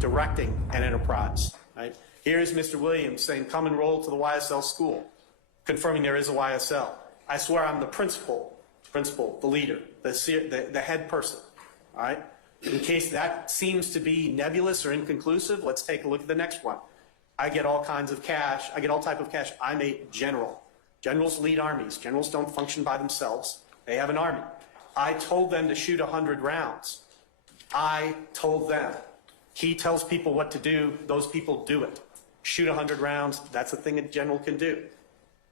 directing an enterprise. Right? Here's Mr. Williams saying, come enroll to the YSL school, confirming there is a YSL. I swear I'm the principal, the leader, the head person. All right? In case that seems to be nebulous or inconclusive, let's take a look at the next one. I get all kinds of cash. I get all type of cash. I'm a general. Generals lead armies. Generals don't function by themselves. They have an army. I told them to shoot 100 rounds. I told them. He tells people what to do. Those people do it. Shoot 100 rounds. That's a thing a general can do.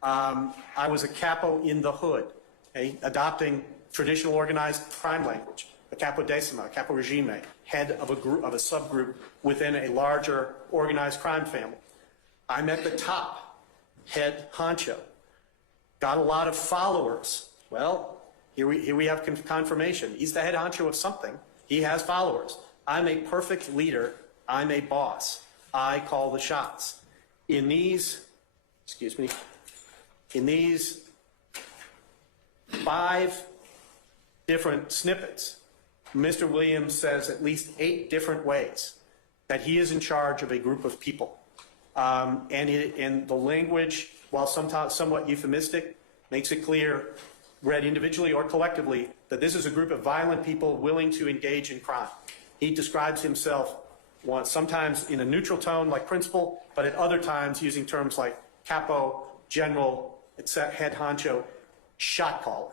I was a capo in the hood, okay, adopting traditional organized crime language. A capo decima, a capo regime, head of a group, of a subgroup within a larger organized crime family. I'm at the top, head honcho. Got a lot of followers. Well, here we have confirmation. He's the head honcho of something. He has followers. I'm a perfect leader. I'm a boss. I call the shots. In these 5 different snippets, Mr. Williams says at least 8 different ways that he is in charge of a group of people. And the language, while sometimes somewhat euphemistic, makes it clear, read individually or collectively, that this is a group of violent people willing to engage in crime. He describes himself sometimes in a neutral tone like principal, but at other times using terms like capo, general, head honcho, shot caller.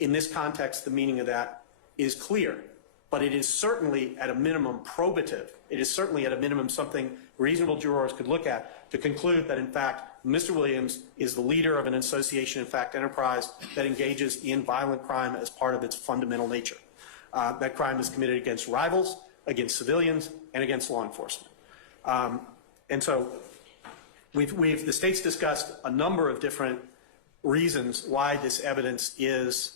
In this context, the meaning of that is clear, but it is certainly at a minimum probative. It is certainly at a minimum something reasonable jurors could look at to conclude that, in fact, Mr. Williams is the leader of an association, in fact, enterprise that engages in violent crime as part of its fundamental nature. That crime is committed against rivals, against civilians, and against law enforcement. And so the state's discussed a number of different reasons why this evidence is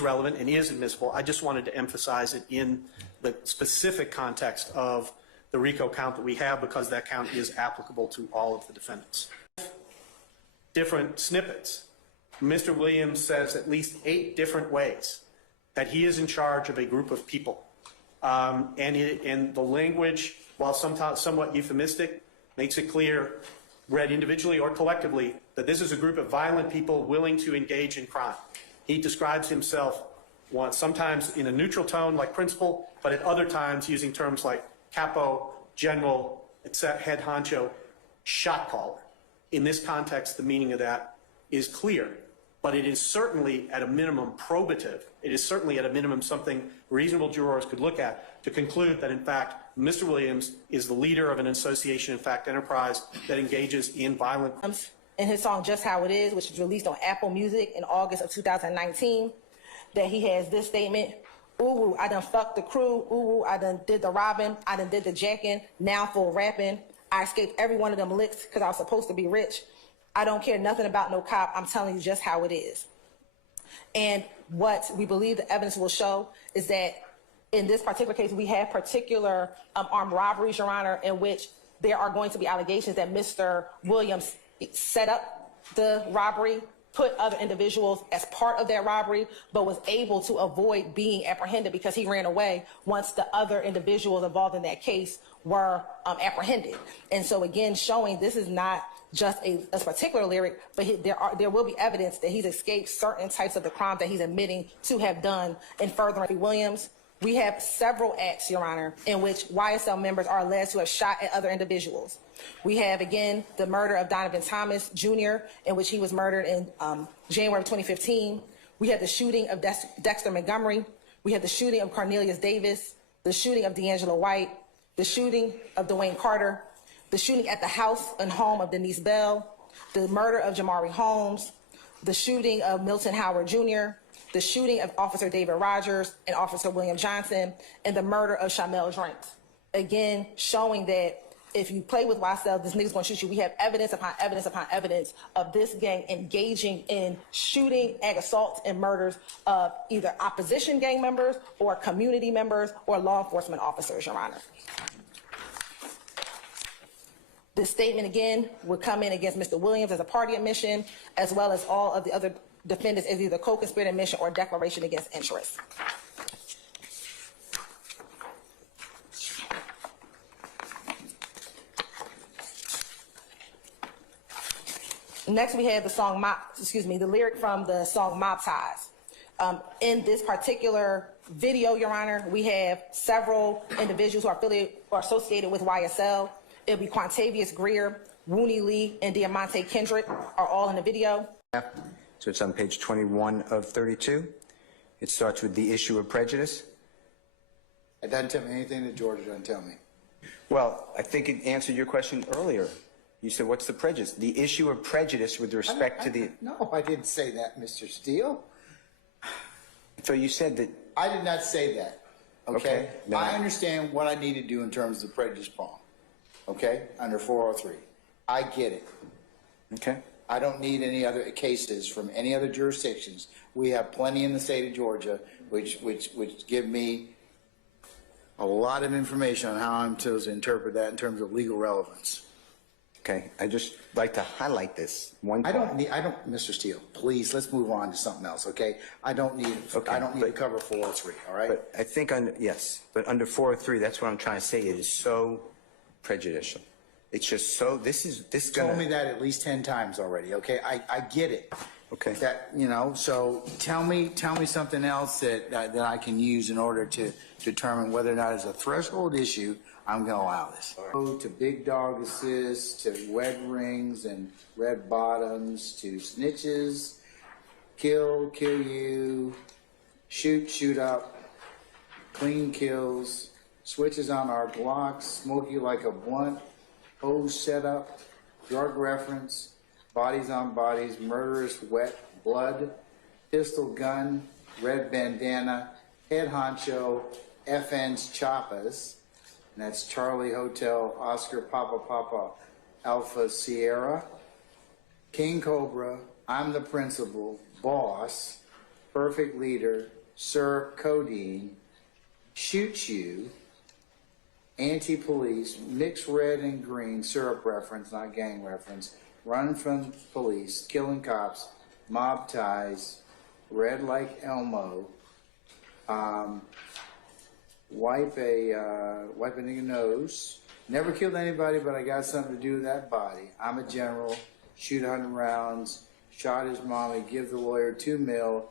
relevant and is admissible. I just wanted to emphasize it in the specific context of the RICO count that we have, because that count is applicable to all of the defendants. Different snippets. Mr. Williams says at least 8 different ways that he is in charge of a group of people. And the language, while sometimes somewhat euphemistic, makes it clear, read individually or collectively, that this is a group of violent people willing to engage in crime. He describes himself sometimes in a neutral tone like principal, but at other times using terms like capo, general, head honcho, shot caller. In this context, the meaning of that is clear, but it is certainly at a minimum probative. It is certainly at a minimum something reasonable jurors could look at to conclude that, in fact, Mr. Williams is the leader of an association, in fact, enterprise that engages in violent crime. In his song Just How It Is, which was released on Apple Music in August of 2019, that he has this statement: ooh, I done fucked the crew, ooh, I done did the robbing, I done did the jacking, now full rapping. I escaped every one of them licks because I was supposed to be rich. I don't care nothing about no cop, I'm telling you just how it is. And what we believe the evidence will show is that in this particular case, we have particular armed robberies, Your Honor, in which there are going to be allegations that Mr. Williams set up the robbery, put other individuals as part of that robbery, but was able to avoid being apprehended because he ran away once the other individuals involved in that case were apprehended. And so again, showing this is not just a particular lyric, but there will be evidence that he's escaped certain types of the crimes that he's admitting to have done in furthering Williams. We have several acts, Your Honor, in which YSL members are alleged to have shot at other individuals. We have, again, the murder of Donovan Thomas, Jr., in which he was murdered in January of 2015. We have the shooting of Dexter Montgomery. We have the shooting of Cornelius Davis, the shooting of D'Angelo White, the shooting of Dwayne Carter, the shooting at the house and home of Denise Bell, the murder of Jamari Holmes, the shooting of Milton Howard Jr., the shooting of Officer David Rogers and Officer William Johnson, and the murder of Shamel Drinks. Again, showing that if you play with YSL, this nigga's gonna shoot you. We have evidence upon evidence upon evidence of this gang engaging in shooting, assaults, and murders of either opposition gang members or community members or law enforcement officers, Your Honor. This statement, again, would come in against Mr. Williams as a party admission, as well as all of the other defendants as either co-conspirator admission or declaration against interest. Next, we have the lyric from the song Mob Ties. In this particular video, Your Honor, we have several individuals who are affiliated or associated with YSL. It'll be Quantavious Greer, Rooney Lee, and Diamante Kendrick are all in the video. So it's on page 21 of 32. It starts with the issue of prejudice. It doesn't tell me anything that Georgia doesn't tell me. Well, I think it answered your question earlier. You said, what's the prejudice? The issue of prejudice with respect to the... No, I didn't say that, Mr. Steele. So you said that... I did not say that. Okay? Okay, then I understand what I need to do in terms of the prejudice prong. Okay? Under 403. I get it. Okay. I don't need any other cases from any other jurisdictions. We have plenty in the state of Georgia, which give me a lot of information on how I'm to interpret that in terms of legal relevance. Okay. I just like to highlight this one part. Mr. Steele, please, let's move on to something else, okay? I don't need to cover 403, all right? But I think but under 403, that's what I'm trying to say. It is so prejudicial. It's just so, this Told me that at least 10 times already, okay? I get it. Okay. That, so tell me something else that I can use in order to determine whether or not it's a threshold issue, I'm going to allow this. Go to big dog assist, to wed rings and red bottoms, to snitches, kill you, shoot up, clean kills, switches on our Glocks, smoke you like a blunt, hose setup, drug reference, bodies on bodies, murderous wet blood, pistol gun, red bandana, head honcho, FN's Choppas, and that's Charlie Hotel, Oscar Papa Alpha Sierra, King Cobra, I'm the principal, boss, perfect leader, Sir Codeine, shoot you, anti-police, mixed red and green, syrup reference, not gang reference, run from police, killing cops, mob ties, red like Elmo, wipe a nigga nose, never killed anybody, but I got something to do with that body. I'm a general, shoot 100 rounds, shot his mommy, give the lawyer $2 million,